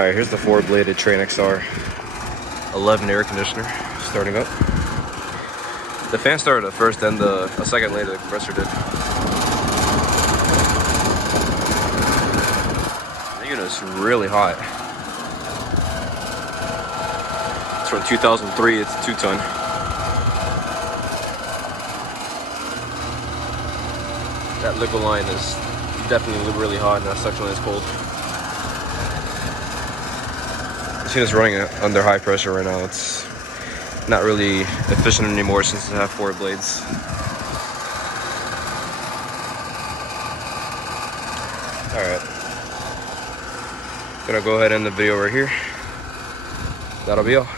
Alright, here's the 4-bladed Trane XR11 air conditioner starting up. The fan started at first, then a second later the compressor did. The unit's really hot. It's from 2003, it's a 2-ton. That liquid line is definitely really hot and that suction line is cold. This unit's running under high pressure right now. It's not really efficient anymore since it has 4 blades. Alright. Gonna go ahead and end the video right here. That'll be all.